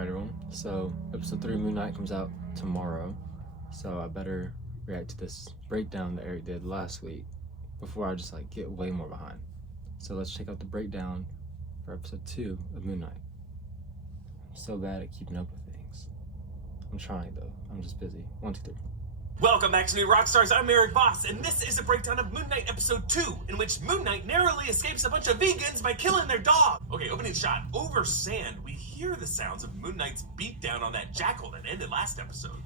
Alright everyone, so episode 3 of Moon Knight comes out tomorrow, so I better react to this breakdown that Eric did last week before I just get way more behind. So let's check out the breakdown for episode 2 of Moon Knight. I'm so bad at keeping up with things. I'm trying though, I'm just busy. 1, 2, 3. Welcome back to NewRockstars, I'm Erik Voss, and this is a breakdown of Moon Knight episode 2, in which Moon Knight narrowly escapes a bunch of vegans by killing their dog. Okay, opening shot. Over sand, we hear the sounds of Moon Knight's beatdown on that jackal that ended last episode.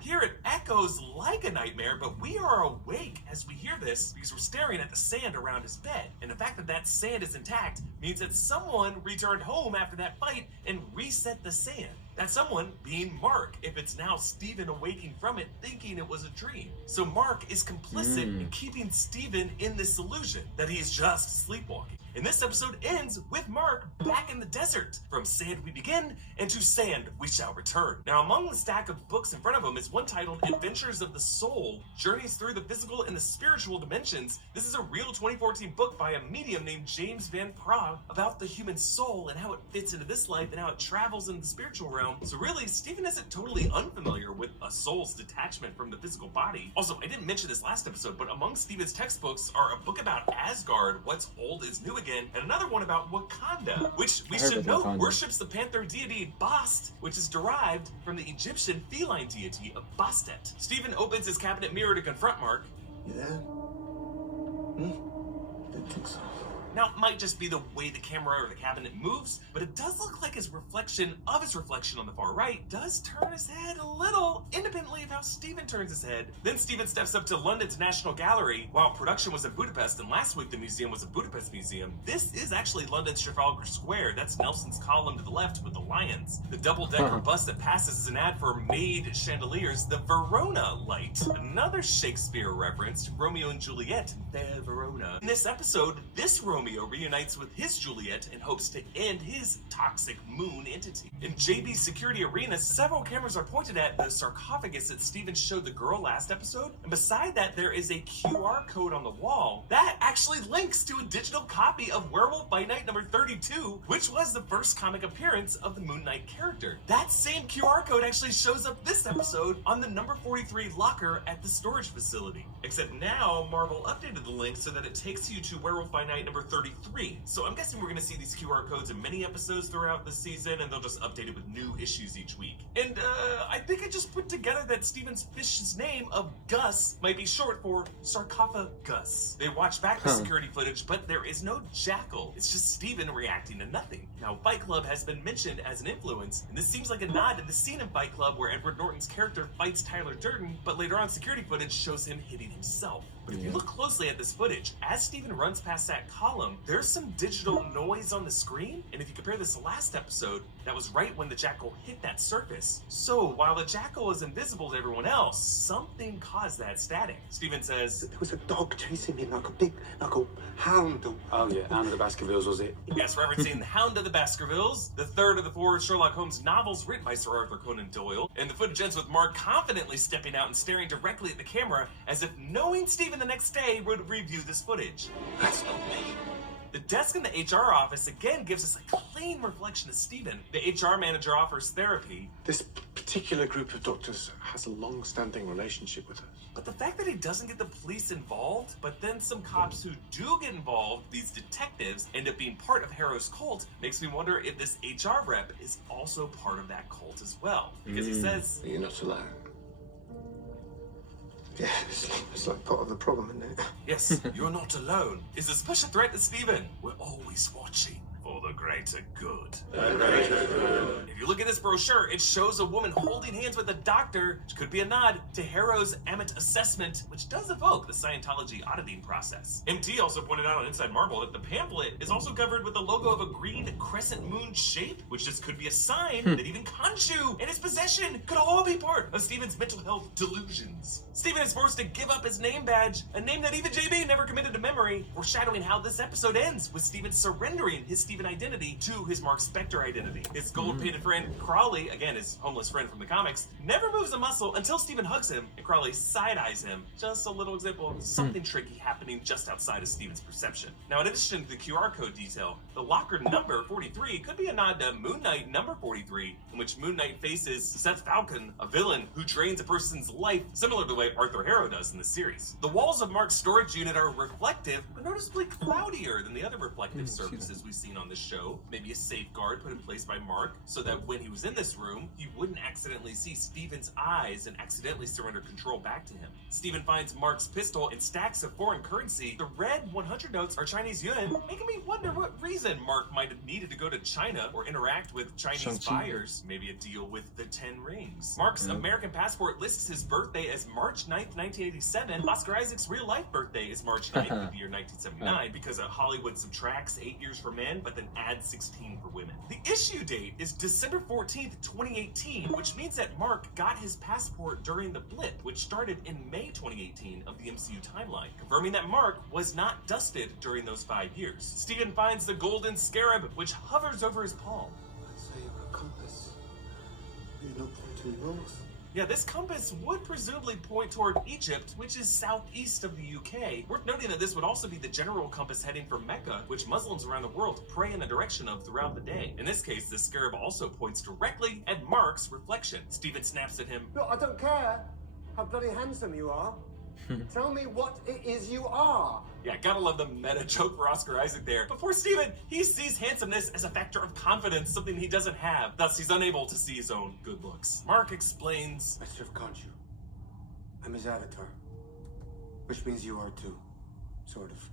Here it echoes like a nightmare, but we are awake as we hear this because we're staring at the sand around his bed. And the fact that that sand is intact means that someone returned home after that fight and reset the sand. That someone being Mark, if it's now Steven awaking from it thinking it was a dream. So Mark is complicit in keeping Steven in this illusion that he is just sleepwalking. And this episode ends with Mark back in the desert. From sand we begin, and to sand we shall return. Now, among the stack of books in front of him is one titled Adventures of the Soul, Journeys Through the Physical and the Spiritual Dimensions. This is a real 2014 book by a medium named James Van Praagh about the human soul and how it fits into this life and how it travels in the spiritual realm. So really, Steven isn't totally unfamiliar with a soul's detachment from the physical body. Also, I didn't mention this last episode, but among Steven's textbooks are a book about Asgard, What's Old is New Again, and another one about Wakanda, which we should know worships the panther deity Bast, which is derived from the Egyptian feline deity of Bastet. Steven opens his cabinet mirror to confront Mark. You there? Didn't think so. Now, it might just be the way the camera or the cabinet moves, but it does look like his reflection on the far right does turn his head a little, independently of how Steven turns his head. Then Steven steps up to London's National Gallery. While production was in Budapest, and last week the museum was a Budapest museum, this is actually London's Trafalgar Square. That's Nelson's column to the left with the lions. The double-decker bus that passes is an ad for Made Chandeliers, the Verona light. Another Shakespeare reference to Romeo and Juliet in Fair Verona. In this episode, this Romeo reunites with his Juliet in hopes to end his toxic moon entity. In JB's security arena, several cameras are pointed at the sarcophagus that Steven showed the girl last episode, and beside that there is a QR code on the wall that actually links to a digital copy of Werewolf by Night number 32, which was the first comic appearance of the Moon Knight character. That same QR code actually shows up this episode on the number 43 locker at the storage facility. Except now, Marvel updated the link so that it takes you to Werewolf by Night number 33. So I'm guessing we're going to see these QR codes in many episodes throughout the season, and they'll just update it with new issues each week. And I think I just put together that Steven's fish's name of Gus might be short for sarcophagus. They watched back the security footage, but there is no jackal. It's just Steven reacting to nothing. Now, Fight Club has been mentioned as an influence, and this seems like a nod to the scene in Fight Club where Edward Norton's character fights Tyler Durden, but later on security footage shows him hitting himself. But if you look closely at this footage, as Steven runs past that column, there's some digital noise on the screen, and if you compare this to last episode, that was right when the jackal hit that surface. So, while the jackal is invisible to everyone else, something caused that static. Steven says, There was a dog chasing me like a hound. Oh yeah, Hound of the Baskervilles, was it? yes, referencing The Hound of the Baskervilles, the third of the 4 Sherlock Holmes novels written by Sir Arthur Conan Doyle, and the footage ends with Mark confidently stepping out and staring directly at the camera as if knowing Steven the next day would review this footage. That's not me. The desk in the HR office again gives us a clean reflection of Steven. The HR manager offers therapy. This particular group of doctors has a long-standing relationship with us. But the fact that he doesn't get the police involved, but then some cops who do get involved, these detectives, end up being part of Harrow's cult, makes me wonder if this HR rep is also part of that cult as well. Because he says, You're not alone. Yeah, it's like part of the problem, isn't it? yes, you're not alone. Is a special threat to Steven. We're always watching for the greater good. If you look at this brochure, it shows a woman holding hands with a doctor, which could be a nod to Harrow's Emmett assessment, which does evoke the Scientology auditing process. MT also pointed out on Inside Marvel that the pamphlet is also covered with the logo of a green crescent moon shape, which just could be a sign that even Khonshu and his possession could all be part of Steven's mental health delusions. Steven is forced to give up his name badge, a name that even JB never committed to memory, foreshadowing how this episode ends with Steven surrendering his Steven identity identity to his Mark Spector identity. His gold-painted friend, Crawley, again, his homeless friend from the comics, never moves a muscle until Steven hugs him and Crawley side-eyes him. Just a little example of something tricky happening just outside of Steven's perception. Now, in addition to the QR code detail, the locker number 43 could be a nod to Moon Knight number 43, in which Moon Knight faces Seth Falcon, a villain who drains a person's life, similar to the way Arthur Harrow does in the series. The walls of Mark's storage unit are reflective, but noticeably cloudier than the other reflective surfaces we've seen on this show. Maybe a safeguard put in place by Mark, so that when he was in this room, he wouldn't accidentally see Steven's eyes and accidentally surrender control back to him. Steven finds Mark's pistol and stacks of foreign currency. The red 100 notes are Chinese yuan, making me wonder what reason Mark might have needed to go to China or interact with Chinese buyers. Maybe a deal with the 10 rings. Mark's American passport lists his birthday as March 9th, 1987. Oscar Isaac's real-life birthday is March 9th of the year 1979 because Hollywood subtracts 8 years for men, but then adds 16 for women. The issue date is December 14th, 2018, which means that Mark got his passport during the blip, which started in May 2018 of the MCU timeline, confirming that Mark was not dusted during those 5 years. Steven finds the golden scarab, which hovers over his palm. So you have a compass. You know, pointing north. Yeah, this compass would presumably point toward Egypt, which is southeast of the UK. Worth noting that this would also be the general compass heading for Mecca, which Muslims around the world pray in the direction of throughout the day. In this case, the scarab also points directly at Mark's reflection. Steven snaps at him. Look, I don't care how bloody handsome you are. Tell me what it is you are. Yeah, gotta love the meta joke for Oscar Isaac there. But for Steven, he sees handsomeness as a factor of confidence, something he doesn't have. Thus, he's unable to see his own good looks. Mark explains, I serve Khonshu. I'm his avatar. Which means you are too. Sort of.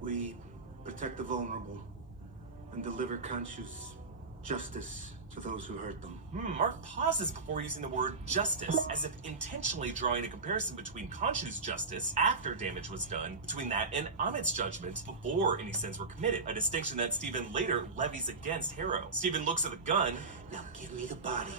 We protect the vulnerable and deliver Khonshu's justice to those who hurt them. Mark pauses before using the word justice, as if intentionally drawing a comparison between Khonshu's justice after damage was done, between that and Amit's judgment before any sins were committed, a distinction that Steven later levies against Harrow. Steven looks at the gun. Now give me the body.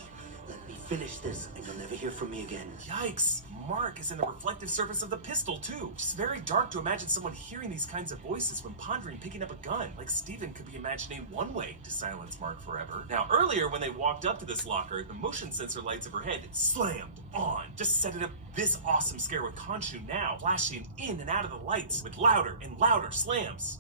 Let me finish this, and you'll never hear from me again. Yikes! Mark is in the reflective surface of the pistol, too. It's very dark to imagine someone hearing these kinds of voices when pondering picking up a gun, like Steven could be imagining one way to silence Mark forever. Now, earlier when they walked up to this locker, the motion sensor lights overhead slammed on, just setting up this awesome scare with Khonshu now, flashing in and out of the lights with louder and louder slams.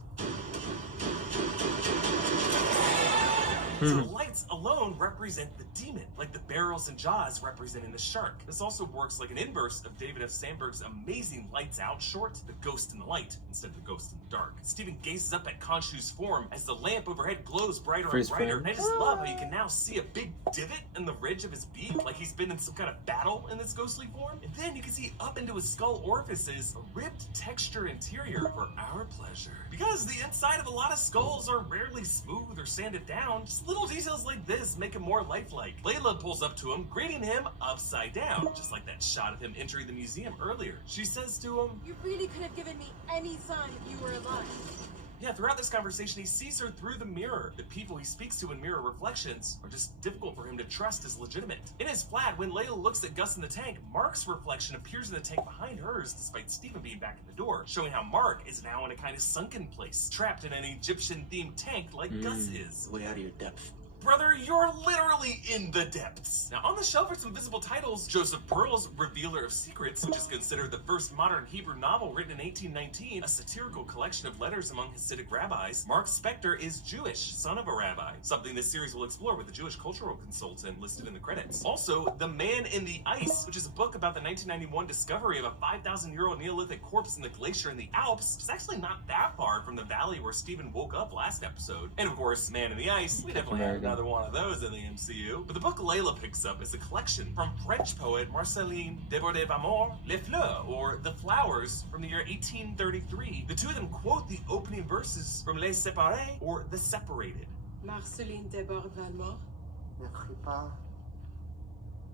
So the lights alone represent the demon, like the barrels and jaws representing the shark. This also works like an inverse of David F. Sandberg's amazing Lights Out short, The Ghost in the Light, instead of The Ghost in the Dark. Steven gazes up at Khonshu's form as the lamp overhead glows brighter and brighter, and I just love how you can now see a big divot in the ridge of his beak, like he's been in some kind of battle in this ghostly form. And then you can see up into his skull orifices a ribbed texture interior for our pleasure. Because the inside of a lot of skulls are rarely smooth or sanded down, just little details like this make him more lifelike. Layla pulls up to him, greeting him upside down, just like that shot of him entering the museum earlier. She says to him, You really could have given me any sign if you were alive. Yeah, throughout this conversation, he sees her through the mirror. The people he speaks to in mirror reflections are just difficult for him to trust as legitimate. In his flat, when Layla looks at Gus in the tank, Mark's reflection appears in the tank behind hers, despite Steven being back in the door, showing how Mark is now in a kind of sunken place, trapped in an Egyptian-themed tank like Gus is. Way out of your depth. Brother, you're literally in the depths. Now, on the shelf are some visible titles. Joseph Pearl's Revealer of Secrets, which is considered the first modern Hebrew novel written in 1819, a satirical collection of letters among Hasidic rabbis. Mark Spector is Jewish, son of a rabbi, something this series will explore with a Jewish cultural consultant listed in the credits. Also, The Man in the Ice, which is a book about the 1991 discovery of a 5,000-year-old Neolithic corpse in the glacier in the Alps. It's actually not that far from the valley where Steven woke up last episode. And of course, Man in the Ice, we definitely have another one of those in the MCU. But the book Layla picks up is a collection from French poet Marceline Debordé-Vamore, Les Fleurs, or The Flowers, from the year 1833. The two of them quote the opening verses from Les Séparés, or The Separated. Marceline Debord-Valmore. Ne crie pas.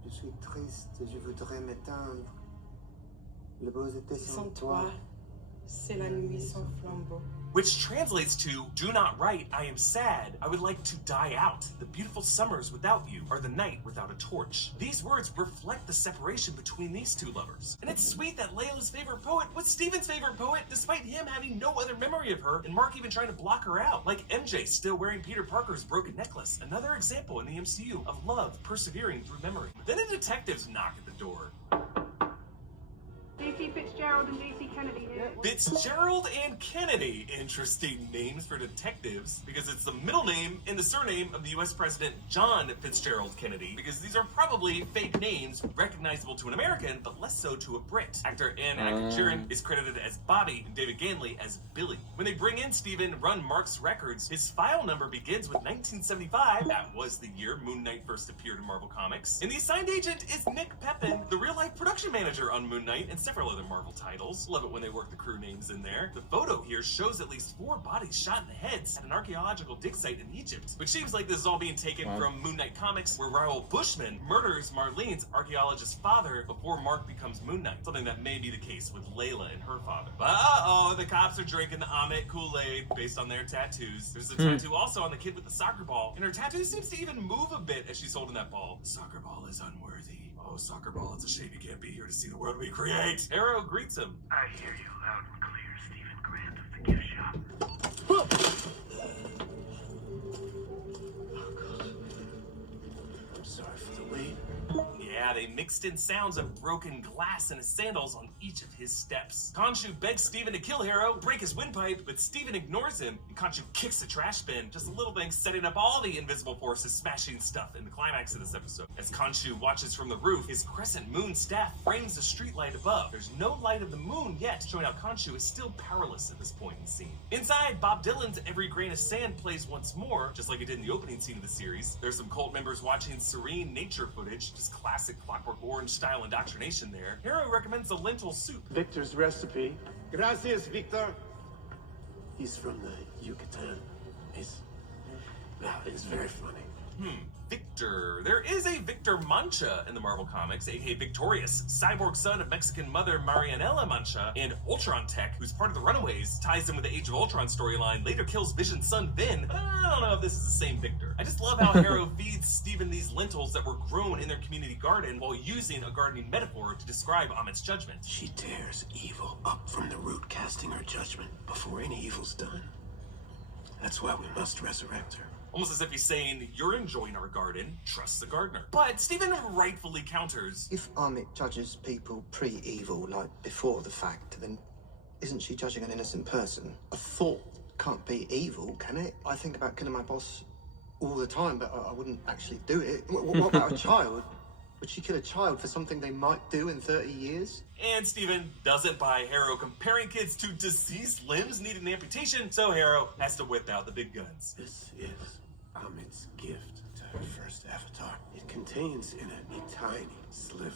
Je suis triste et je voudrais m'éteindre. Les beaux étés Sans sans toi. toi, C'est la nuit sans flambeau. Which translates to, do not write, I am sad, I would like to die out. The beautiful summers without you are the night without a torch. These words reflect the separation between these two lovers. And it's sweet that Layla's favorite poet was Steven's favorite poet, despite him having no other memory of her, and Mark even trying to block her out. Like MJ still wearing Peter Parker's broken necklace. Another example in the MCU of love persevering through memory. Then a detective's knock at the door. DC Fitzgerald and DC Kennedy here. Fitzgerald and Kennedy. Interesting names for detectives, because it's the middle name and the surname of the US President John Fitzgerald Kennedy, because these are probably fake names recognizable to an American, but less so to a Brit. Actor Ann Ackern is credited as Bobby and David Ganley as Billy. When they bring in Steven and run Mark's records, his file number begins with 1975. That was the year Moon Knight first appeared in Marvel Comics. And the assigned agent is Nick Pepin, the real-life production manager on Moon Knight and several other Marvel titles. Love it when they work the crew names in there. The photo here shows at least 4 bodies shot in the heads at an archaeological dig site in Egypt, which seems like this is all being taken from Moon Knight comics, where Raoul Bushman murders Marlene's archaeologist father before Mark becomes Moon Knight. Something that may be the case with Layla and her father. But uh-oh, the cops are drinking the Amit Kool-Aid based on their tattoos. There's a tattoo also on the kid with the soccer ball, and her tattoo seems to even move a bit as she's holding that ball. The soccer ball is unworthy. Oh, soccer ball, it's a shame you can't be here to see the world we create. Arrow greets him. I hear you loud and clear, Stephen Grant of the gift shop. I'm sorry for the wait. Yeah, they mixed in sounds of broken glass in his sandals on each of his steps. Khonshu begs Steven to kill Harrow, break his windpipe, but Steven ignores him, and Khonshu kicks the trash bin. Just a little thing setting up all the invisible forces smashing stuff in the climax of this episode. As Khonshu watches from the roof, his crescent moon staff frames the streetlight above. There's no light of the moon yet, showing how Khonshu is still powerless at this point in the scene. Inside, Bob Dylan's Every Grain of Sand plays once more, just like it did in the opening scene of the series. There's some cult members watching serene nature footage, just classic Clockwork Orange style indoctrination there. Harrow recommends a lentil soup. Victor's recipe. Gracias, Victor. He's from the Yucatan. It's very funny. Victor. There is a Victor Mancha in the Marvel Comics, aka Victorious, cyborg son of Mexican mother Marianela Mancha, and Ultron Tech, who's part of the Runaways, ties in with the Age of Ultron storyline, later kills Vision's son Vin. I don't know if this is the same Victor. I just love how Harrow feeds Steven these lentils that were grown in their community garden while using a gardening metaphor to describe Amit's judgment. She tears evil up from the root, casting her judgment before any evil's done. That's why we must resurrect her. Almost as if he's saying, you're enjoying our garden, trust the gardener. But Steven rightfully counters. If Amit judges people pre-evil, like before the fact, then isn't she judging an innocent person? A thought can't be evil, can it? I think about killing my boss all the time, but I wouldn't actually do it. What about a child? Would she kill a child for something they might do in 30 years? And Steven doesn't buy Harrow comparing kids to deceased limbs needing amputation, so Harrow has to whip out the big guns. This is Amit's gift to her first avatar. It contains in it a tiny sliver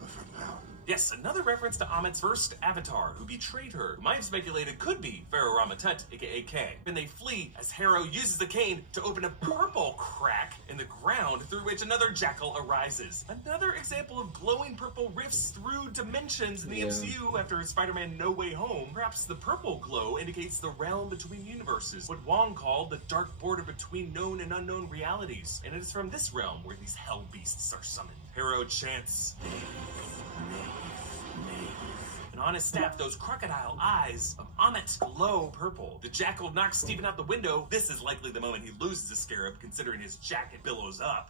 of her power. Yes, another reference to Amit's first avatar, who betrayed her, who might have speculated could be Pharaoh Ramatut, aka K. And they flee as Harrow uses the cane to open a purple crack in the ground through which another jackal arises. Another example of glowing purple rifts through dimensions in the MCU after Spider-Man No Way Home. Perhaps the purple glow indicates the realm between universes, what Wong called the dark border between known and unknown realities. And it is from this realm where these hell beasts are summoned. Harrow chants, and on his staff, those crocodile eyes of Amit glow purple. The jackal knocks Steven out the window. This is likely the moment he loses the scarab, considering his jacket billows up.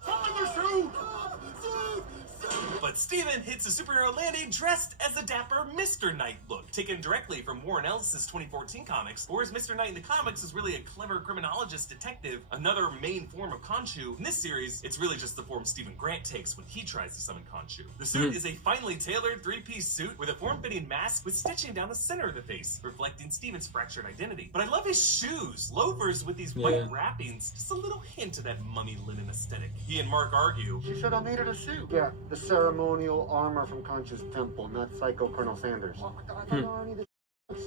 But Steven hits a superhero landing dressed as a dapper Mr. Knight look, taken directly from Warren Ellis' 2014 comics, whereas Mr. Knight in the comics is really a clever criminologist detective, another main form of Khonshu. In this series, it's really just the form Steven Grant takes when he tries to summon Khonshu. The suit is a finely tailored 3-piece suit with a form-fitting mask with stitching down the center of the face, reflecting Steven's fractured identity. But I love his shoes, loafers with these white wrappings, just a little hint of that mummy linen aesthetic. He and Mark argue. She should have needed a suit. Yeah, the ceremonial armor from Khonshu's temple, not Psycho Colonel Sanders. Oh my God, I don't need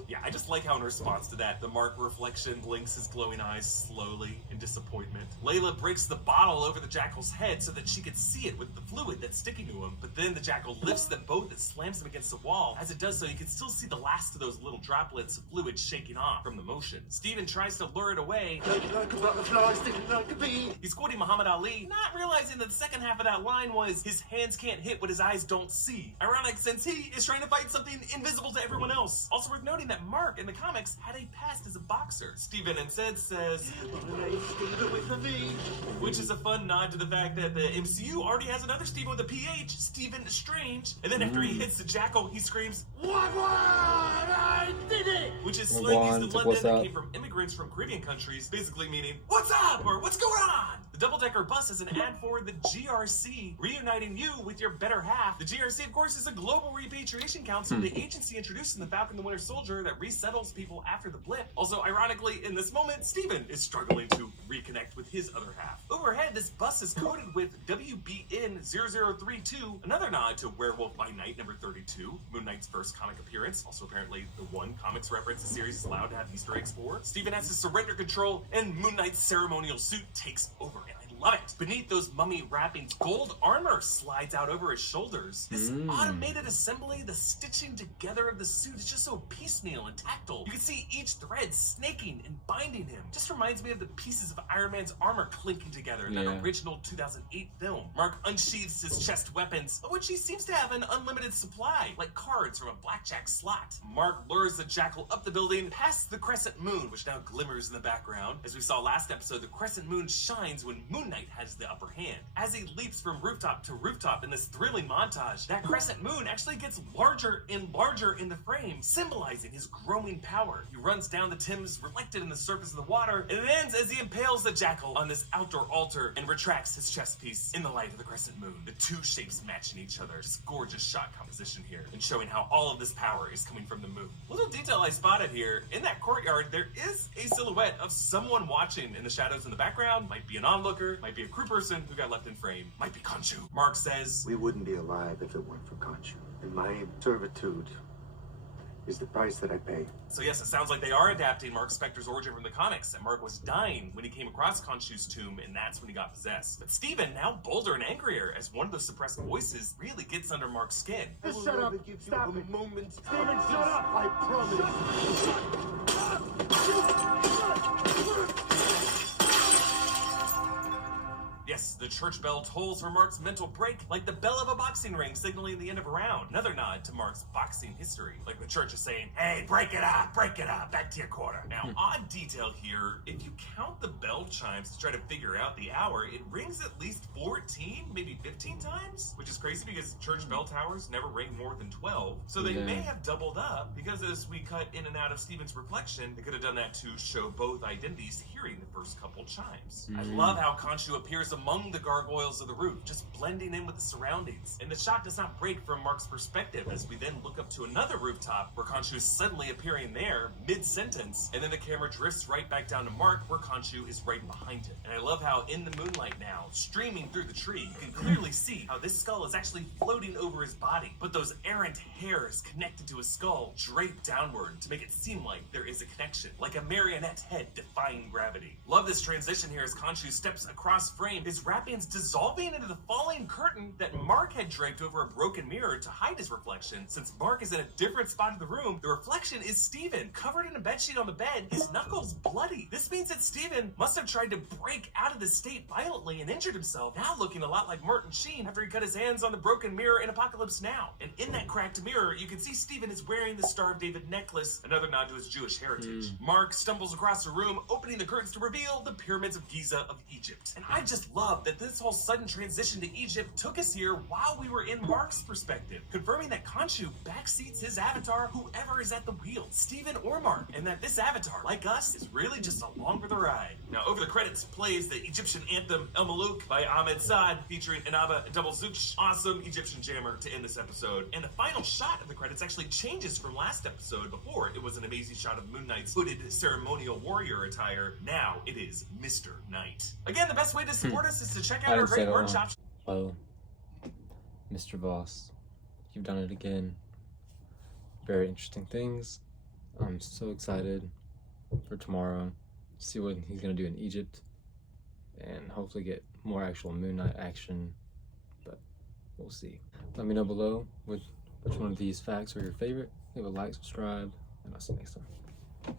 Yeah, I just like how in response to that, the Mark reflection blinks his glowing eyes slowly in disappointment. Layla breaks the bottle over the Jackal's head so that she could see it with the fluid that's sticking to him, but then the Jackal lifts them both and slams them against the wall. As it does so, you can still see the last of those little droplets of fluid shaking off from the motion. Steven tries to lure it away. Like a butterfly, sticking like a bee. He's quoting Muhammad Ali, not realizing that the second half of that line was, his hands can't hit what his eyes don't see. Ironic, since he is trying to fight something invisible to everyone else. Also worth noting that Mark in the comics had a past as a boxer. Steven instead says, My name's Steven with a V. which is a fun nod to the fact that the MCU already has another Steven with a PH, Stephen Strange. And then after he hits the Jackal, he screams, What? I did it! which is slang used in Wagwan, London what's that up? came from immigrants from Caribbean countries, basically meaning, what's up, or what's going on? The double-decker bus is an ad for the GRC, reuniting you with your better half. The GRC, of course, is a global repatriation council, the agency introduced in The Falcon the Winter Soldier that resettles people after the blip. Also, ironically, in this moment, Steven is struggling to reconnect with his other half. Overhead, this bus is coded with WBN 0032, another nod to Werewolf by Night number 32, Moon Knight's first comic appearance, also apparently the one comics reference the series is allowed to have Easter eggs for. Steven has to surrender control, and Moon Knight's ceremonial suit takes over, and I love it. Beneath those mummy wrappings, gold armor slides out over his shoulders. This automated assembly, the stitching together of the suit is just so piecemeal and tactile. You can see each thread snaking and binding him. Just reminds me of the pieces of Iron Man's armor clinking together in that original 2008 film. Mark unsheathes his chest weapons, of which he seems to have an unlimited supply, like cards from a blackjack slot. Mark lures the Jackal up the building, past the crescent moon, which now glimmers in the background. As we saw last episode, the crescent moon shines when Moon Knight has the upper hand. As he leaps from rooftop to rooftop in this thrilling montage, that crescent moon actually gets larger and larger in the frame, symbolizing his growing power. He runs down the Thames, reflected in the surface of the water, and it ends as he impales the Jackal on this outdoor altar and retracts his chest piece in the light of the crescent moon. The two shapes matching each other. Just gorgeous shot composition here, and showing how all of this power is coming from the moon. Little detail I spotted here, in that courtyard, there is a silhouette of someone watching in the shadows in the background. Might be an onlooker, might be a crew person who got left in frame, might be Khonshu. Mark says, We wouldn't be alive if it weren't for Khonshu. And my servitude is the price that I pay. so yes, it sounds like they are adapting Mark Spector's origin from the comics, and Mark was dying when he came across Khonshu's tomb, and that's when he got possessed. But Steven, now bolder and angrier, as one of those suppressed voices really gets under Mark's skin. Just shut up. Stop it. Moment. Steven, shut up. I promise. Yes, the church bell tolls for Mark's mental break, like the bell of a boxing ring signaling the end of a round. Another nod to Mark's boxing history, like the church is saying, hey, break it up, back to your quarter. Now, odd detail here, if you count the bell chimes to try to figure out the hour, it rings at least 14, maybe 15 times, which is crazy because church bell towers never ring more than 12. So they may have doubled up, because as we cut in and out of Steven's reflection, they could have done that to show both identities hearing the first couple chimes. I love how Khonshu appears among the gargoyles of the roof, just blending in with the surroundings. And the shot does not break from Mark's perspective as we then look up to another rooftop where Khonshu is suddenly appearing there, mid-sentence, and then the camera drifts right back down to Mark where Khonshu is right behind him. And I love how in the moonlight now, streaming through the tree, you can clearly see how this skull is actually floating over his body, but those errant hairs connected to his skull drape downward to make it seem like there is a connection, like a marionette head defying gravity. Love this transition here as Khonshu steps across frame, his wrappings dissolving into the falling curtain that Mark had draped over a broken mirror to hide his reflection. Since Mark is in a different spot of the room, the reflection is Steven, covered in a bedsheet on the bed, his knuckles bloody. This means that Steven must have tried to break out of this state violently and injured himself, now looking a lot like Martin Sheen after he cut his hands on the broken mirror in Apocalypse Now. And in that cracked mirror, you can see Steven is wearing the Star of David necklace, another nod to his Jewish heritage. Mark stumbles across the room, opening the curtains to reveal the pyramids of Giza of Egypt. And I just love that this whole sudden transition to Egypt took us here while we were in Mark's perspective, confirming that Khonshu backseats his avatar, whoever is at the wheel, Steven or Mark, and that this avatar, like us, is really just along for the ride. Now, over the credits plays the Egyptian anthem El Malouk by Ahmed Saad, featuring Inaba Double Zouch, awesome Egyptian jammer to end this episode. And the final shot of the credits actually changes from last episode. Before, it was an amazing shot of Moon Knight's hooded ceremonial warrior attire. Now it is Mr. Knight. Again, the best way to support us is to check out our great merch shop. Well, Mr. Voss, you've done it again. Very interesting things. I'm so excited for tomorrow, see what he's gonna do in Egypt, and hopefully get more actual Moon Knight action, but we'll see. Let me know below which one of these facts are your favorite. Leave a like, subscribe, and I'll see you next time.